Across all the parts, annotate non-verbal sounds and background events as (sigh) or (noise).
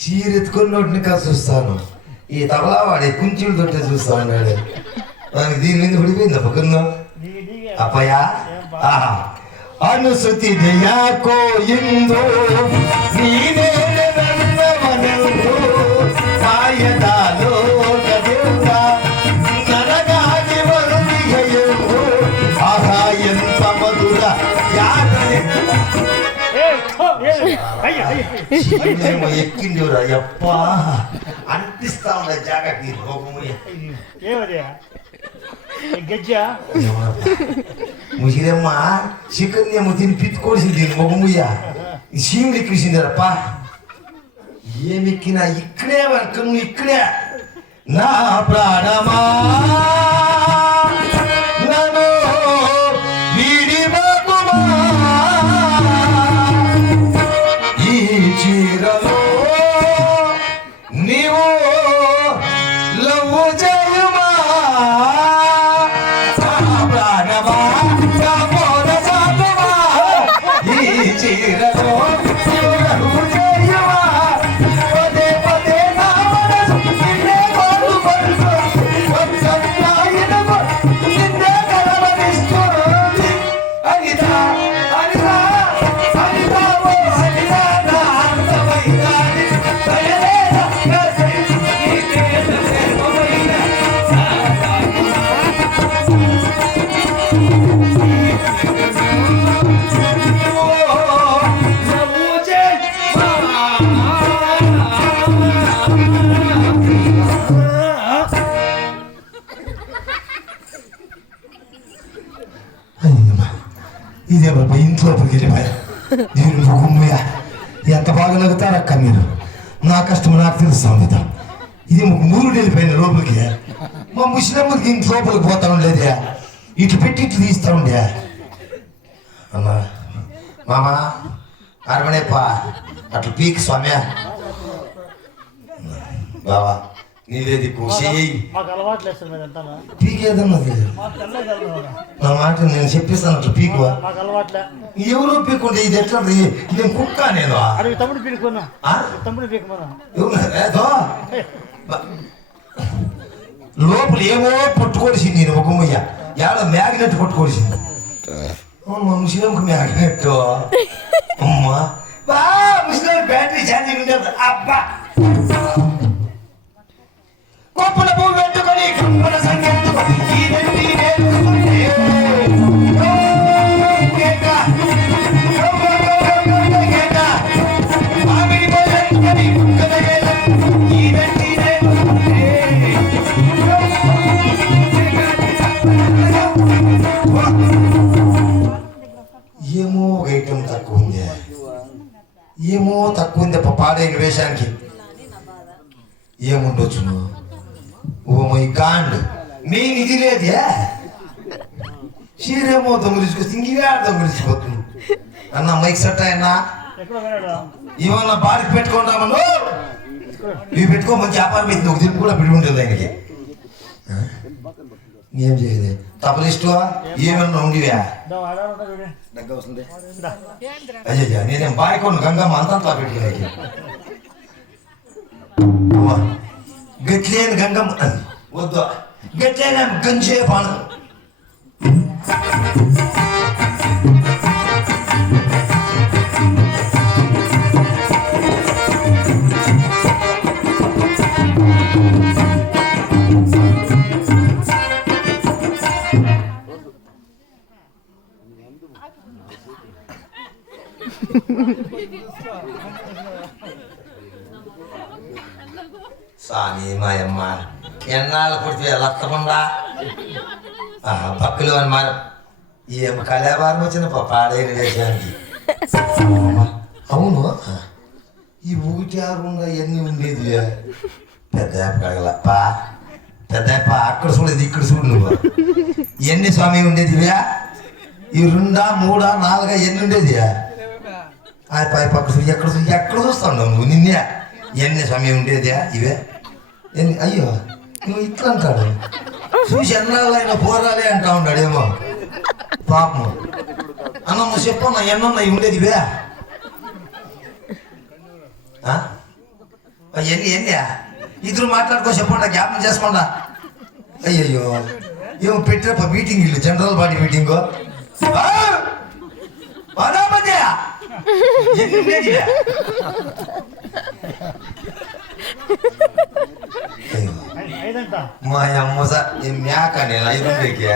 బా నోటిని కాదు చూస్తాను. ఈ తబలా వాడి కుంచులు తొట్టే చూస్తా అన్నాడు నాకు దీని మీద ఉడిపోయింది పక్కన. అప్పయా ఆహా. అనుసృతి దయాకో ఇందు నీనే నన్నవనెందు మాయదాలో గదింద ఏమో ఎక్కిందిరా యప్ప. అనిపిస్తా ఉన్న రోగముయ్య ఏమది గజ్జా? ముసిరమ్మ చికెన్ ఏమో తిని పిత్తుకోసింది మొగముయ్య సీమిడి ఎక్కిసిందరప్ప. ఏమెక్కినా ఇక్కడే వర్క నువ్వు ఇక్కడే. నా ప్రాణమా పోయి బాబా ఇంట్లో వెళ్ళిపోయా. దీని గుమ్మయ్య ఎంత బాగా నవ్వుతారక్క మీరు? నా కష్టం నాకు తెలుస్తాం ఇదా ఇది ఒక మూడు వెళ్ళిపోయిన లోపలికి. మా ముసలమ్మకి ఇంటి లోపలికి పోతా ఉండేదే. ఇటు పెట్టి ఇటు తీస్తా ఉండే. అన్నా మామా అరమనేప్ప అట్లా పీక్ స్వామి బావా. నీదే దిక్కు. మాకు అలవాటు లేదు సార్ పీక్ నా మాట నేను చెప్పేస్తాను మాకు అలవాట్లే ఎవరు పీకుంటే ఇది ఎట్లా? నేను కుక్క నేను. అడిగి తమ్ముడు పీడుకున్నా ఆ? తమ్ముడు పీకమన్నా? ఏదో? లోపల ఏమో పట్టుకోడిసింది నేను ఒక ముయ్య ఏడో మ్యాగ్నెట్ పట్టుకోడిసింది. మా ముస్లింకి మ్యాగ్నెట్. అమ్మా. బా ముస్లిం బ్యాటరీ ఛార్జింగ్ ఉండేది అబ్బా. తక్కువ పాడైన వేషానికి ఏముండొచ్చు ఓ మై గాండ్. నేను ఇది లేదే చీరేమో దొంగలించుకొస్తే ఇంకేడ దొంగలించిపోతుంది అన్న మైక్ సెట్ అయినా ఎక్కడ ఇవన్న బాడికి పెట్టుకుంటామను ఇవి పెట్టుకో మంచి వ్యాపారం అయితే ఒక దిప్పు కూడా పెట్టుకుంటుంది ఆయనకి. ఏం చేయదు తపలిస్టువా ఏమన్నా ఉండివా దా, ఆడాడు ఉంటాడు చూడు. దగ్గర వస్తుంది దా. అయ్యయ్యా నేనేం బారికోను గంగమ్మ అంతంతా పెట్టుకునేకి అవ్వ, గట్లేని గంగమ్మ వద్దు గట్లేని గంజే పాను స్వామి మాయమ్మ ఎన్నాళ్ళు పుడితే లత్తకుండా పక్కలు అని మరి. ఏం కళ్యాభారం వచ్చిన పాడైన దేశానికి అవును. ఈ ఊటి ఆరుగా ఎన్ని ఉండేది పెద్ద కడగల. పా పెద్ద అక్కడ చూడలేదు ఇక్కడ చూడు నువ్వు. ఎన్ని స్వామి ఉండేది ఈ రెండా మూడా నాలుగా ఎన్ని ఉండేది ఆ పై పక్క చూసి ఎక్కడ చూసి ఎక్కడ చూస్తావు నువ్వు? నిన్నే? ఎన్ని సమయం ఉండేదే ఇవే? ఎన్ని? అయ్యో నువ్వు ఇట్లా అంటాడు. చూసి ఎన్నాళ్ళైనా పోరాలే అంటా ఉన్నాడేమో. పాపము అన్నమ్మ చెప్పన్న ఎన్నన్నా ఉండేది ఇవే? ఆ? ఎన్ని ఎన్ని? ఇద్దరు మాట్లాడుకో చెప్పండి జ్ఞాపం చేసుకోండా అయ్యయ్యో ఏమో పెట్టినప్ప మీటింగ్ ఇల్లు జనరల్ బాడీ మీటింగు. మా అమ్మ సార్ మేక నేను ఐదు ఉండేకే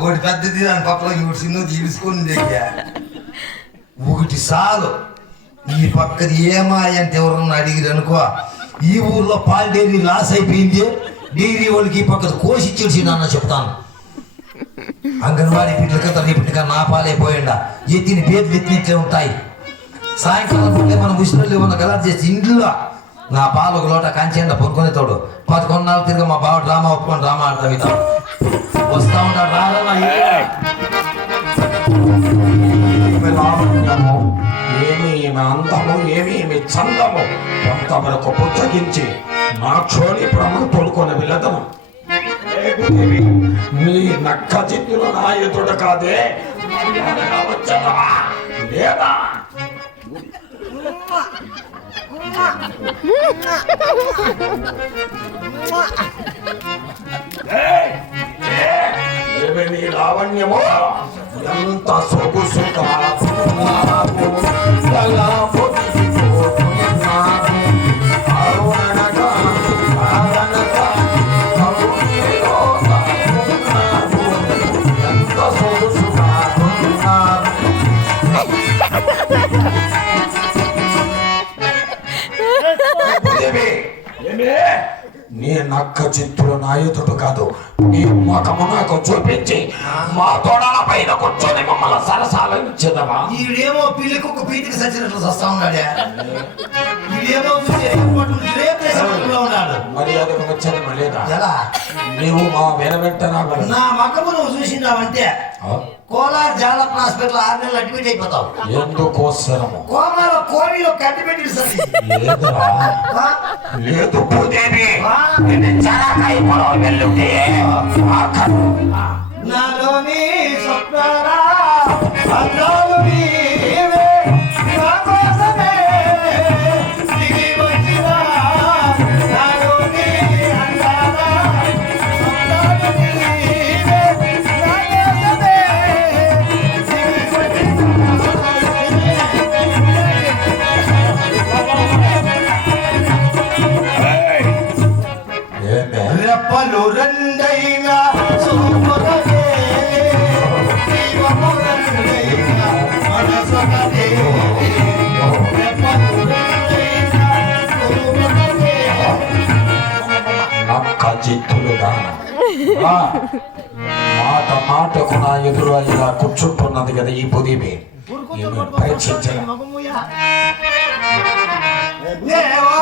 ఒకటి పెద్దది దాని పక్కన ఒకటి చిన్నది ఇడుచుకొని దగ్గర ఒకటి సాలు ఈ పక్కది ఏమాయి అంటే ఎవరన్నా అడిగిరు అనుకో ఈ ఊర్లో పాల్ డైరీ లాస్ అయిపోయింది డైరీ వాళ్ళకి ఈ పక్కన కోసి ఇచ్చేసి నాన్న చెప్తాను అంగన్వాడీ పిల్లలకి రేపటిగా పిల్లగా నా పాలే పోయిండా. ఎత్తిని పేర్లు ఎత్తినట్లే ఉంటాయి. సాయంకాలం పూటే మనం ముసినల్లి ఉన్న గలాట్ చేసి ఇంట్లో నా పాలు ఒక లోట కంచెండ పొరుకునే తోడు. పదకొండు నాలుగు తిరిగి మా బావ డ్రామా ఒప్పుకొని డ్రామా ఆడతాం ఇతాం వస్తా ఉంటాడు రాదమ్మా ఏమి ఏమి ఈమె అందము ఏమి ఈమె చందము. కొంతవరకు పుచ్చగించి నా చోళి భ్రమను తోడుకొని వెళ్ళదను మీ నీ నక్క జిత్తులు నా ఎదుట కాదే. మర్యాదగా లేదా ఏమి నీ లావణ్యము? ఎంత సొగుసుగా ఉన్నావు, కాదు. నీ ముఖము నాకు చూపించి మా తోడాల పైన కూర్చొని మమ్మల్ని సరసాలించదవా ఈడేమో పిల్లికి ఒక పీతికి సచ్చినట్లు వస్తా ఉన్నాడే. ఈడేమో ఉన్నాడు. మర్యాదకు వచ్చాను లేదా ఎలా? నీవు మా వెన వెంట రాగలవు నా మగము నువ్వు చూసినావంటే కోలార్ జాలప్ హాస్పిటల్ ఆరు నెలలు అడ్మిట్ అయిపోతావు. ఎందుకోసరము కోమాలో కోవిలో కట్టి పెట్టి సరి లేదురా. లేదు భూదేవి. ఇది చరాకాయ పొలం వెళ్ళుంటే. నాలోని స్వప్నాలా ఆ, (laughs) మాట మాటకు నా ఎదురు ఇలా కూర్చుంటున్నది కదా ఈ పొదివి ఈమె పరీక్షించగా దేవా